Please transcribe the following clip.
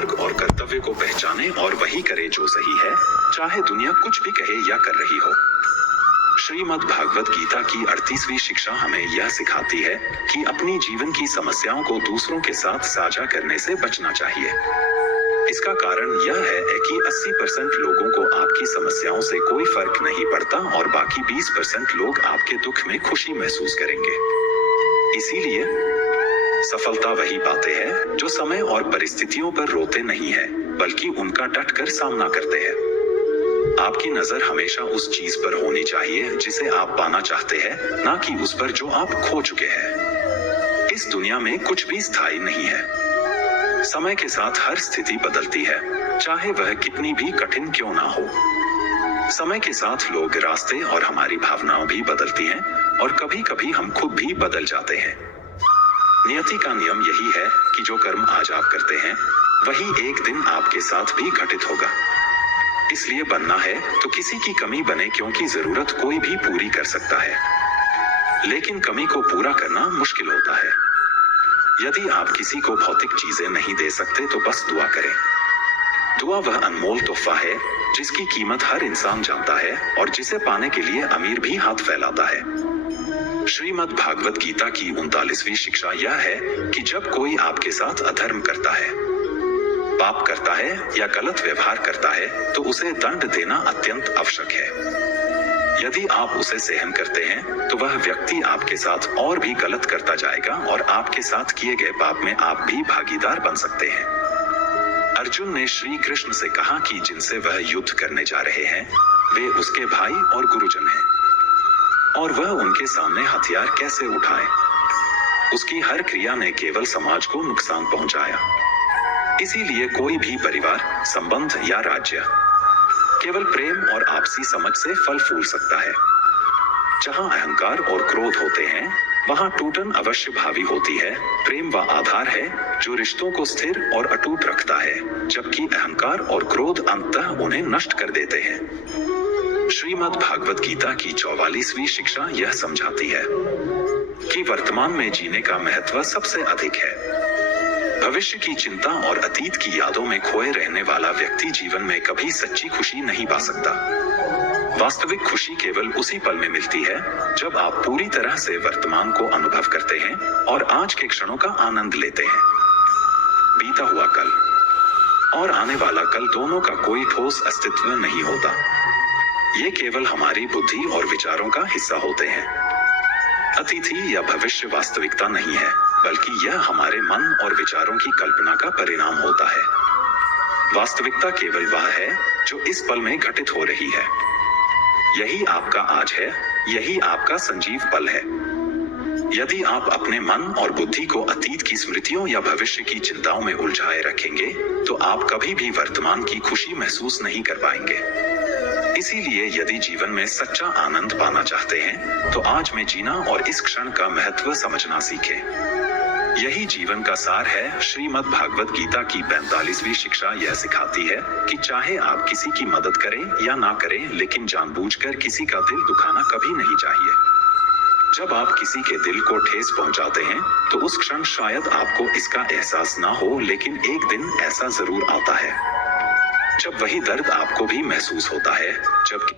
मार्ग और कर्तव्य को पहचाने और वही करे जो सही है, चाहे दुनिया कुछ भी कहे या कर रही हो। श्रीमद् भागवत गीता की 38वीं शिक्षा हमें यह सिखाती है कि अपनी जीवन की समस्याओं को दूसरों के साथ साझा करने से बचना चाहिए। इसका कारण यह है कि 80% लोगों को आपकी समस्याओं से कोई फर्क नहीं पड़ता और बाकी 20% लोग आपके दुख में खुशी महसूस करेंगे। इसीलिए सफलता वही पाते हैं जो समय और परिस्थितियों पर रोते नहीं हैं, बल्कि उनका डटकर सामना करते हैं। आपकी नजर हमेशा उस चीज पर होनी चाहिए जिसे आप पाना चाहते हैं, ना कि उस पर जो आप खो चुके हैं। इस दुनिया में कुछ भी स्थायी नहीं है। समय के साथ हर स्थिति बदलती है, चाहे वह कितनी भी कठिन क्यों ना हो। समय के साथ लोग, रास्ते और हमारी भावनाएं भी बदलती हैं और कभी कभी हम खुद भी बदल जाते हैं। नियति का नियम यही है कि जो कर्म आज आप करते हैं वही एक दिन आपके साथ भी घटित होगा। इसलिए बनना है तो किसी की कमी बने, क्योंकि जरूरत कोई भी पूरी कर सकता है, लेकिन कमी को पूरा करना मुश्किल होता है। यदि आप किसी को भौतिक चीजें नहीं दे सकते तो बस दुआ करें। दुआ वह अनमोल तोहफा है जिसकी कीमत हर इंसान जानता है और जिसे पाने के लिए अमीर भी हाथ फैलाता है। श्रीमद् भागवत गीता की 39वीं शिक्षा यह है कि जब कोई आपके साथ अधर्म करता है, पाप करता है या गलत व्यवहार करता है तो उसे दंड देना अत्यंत आवश्यक है। यदि आप उसे सहन करते हैं तो वह व्यक्ति आपके साथ और भी गलत करता जाएगा और आपके साथ किए गए पाप में आप भी भागीदार बन सकते हैं। अर्जुन ने श्री कृष्ण से कहा कि जिनसे वह युद्ध करने जा रहे हैं वे उसके भाई और गुरुजन हैं, और वह उनके सामने हथियार कैसे उठाए। उसकी हर क्रिया ने केवल समाज को नुकसान पहुंचाया। इसीलिए कोई भी परिवार, संबंध या राज्य केवल प्रेम और आपसी समझ से फल फूल सकता है। जहां अहंकार और क्रोध होते हैं वहां टूटन अवश्य भावी होती है। प्रेम वह आधार है जो रिश्तों को स्थिर और अटूट रखता है, जबकि अहंकार और क्रोध अंततः उन्हें नष्ट कर देते हैं। श्रीमद् भागवत गीता की 44वीं शिक्षा यह समझाती है कि वर्तमान में जीने का महत्व सबसे अधिक है। भविष्य की चिंता और अतीत की यादों में खोए रहने वाला व्यक्ति जीवन में कभी सच्ची खुशी नहीं पा सकता। वास्तविक खुशी केवल उसी पल में मिलती है जब आप पूरी तरह से वर्तमान को अनुभव करते हैं और आज के क्षणों का आनंद लेते हैं। बीता हुआ कल और आने वाला कल दोनों का कोई ठोस अस्तित्व नहीं होता। ये केवल हमारी बुद्धि और विचारों का हिस्सा होते हैं। अतीत या भविष्य वास्तविकता नहीं है, बल्कि यह हमारे मन और विचारों की कल्पना का परिणाम होता है। वास्तविकता केवल वह है जो इस पल में घटित हो रही है। यही आपका आज है, यही आपका संजीव पल है। यदि आप अपने मन और बुद्धि को अतीत की स्मृतियों या भविष्य की चिंताओं में उलझाए रखेंगे तो आप कभी भी वर्तमान की खुशी महसूस नहीं कर पाएंगे। इसीलिए यदि जीवन में सच्चा आनंद पाना चाहते हैं तो आज में जीना और इस क्षण का महत्व समझना सीखें। यही जीवन का सार है। श्रीमद् भागवत गीता की 45वीं शिक्षा यह सिखाती है कि चाहे आप किसी की मदद करें या ना करें, लेकिन जानबूझकर किसी का दिल दुखाना कभी नहीं चाहिए। जब आप किसी के दिल को ठेस पहुंचाते हैं तो उस क्षण शायद आपको इसका एहसास ना हो, लेकिन एक दिन ऐसा जरूर आता है जब वही दर्द आपको भी महसूस होता है, जबकि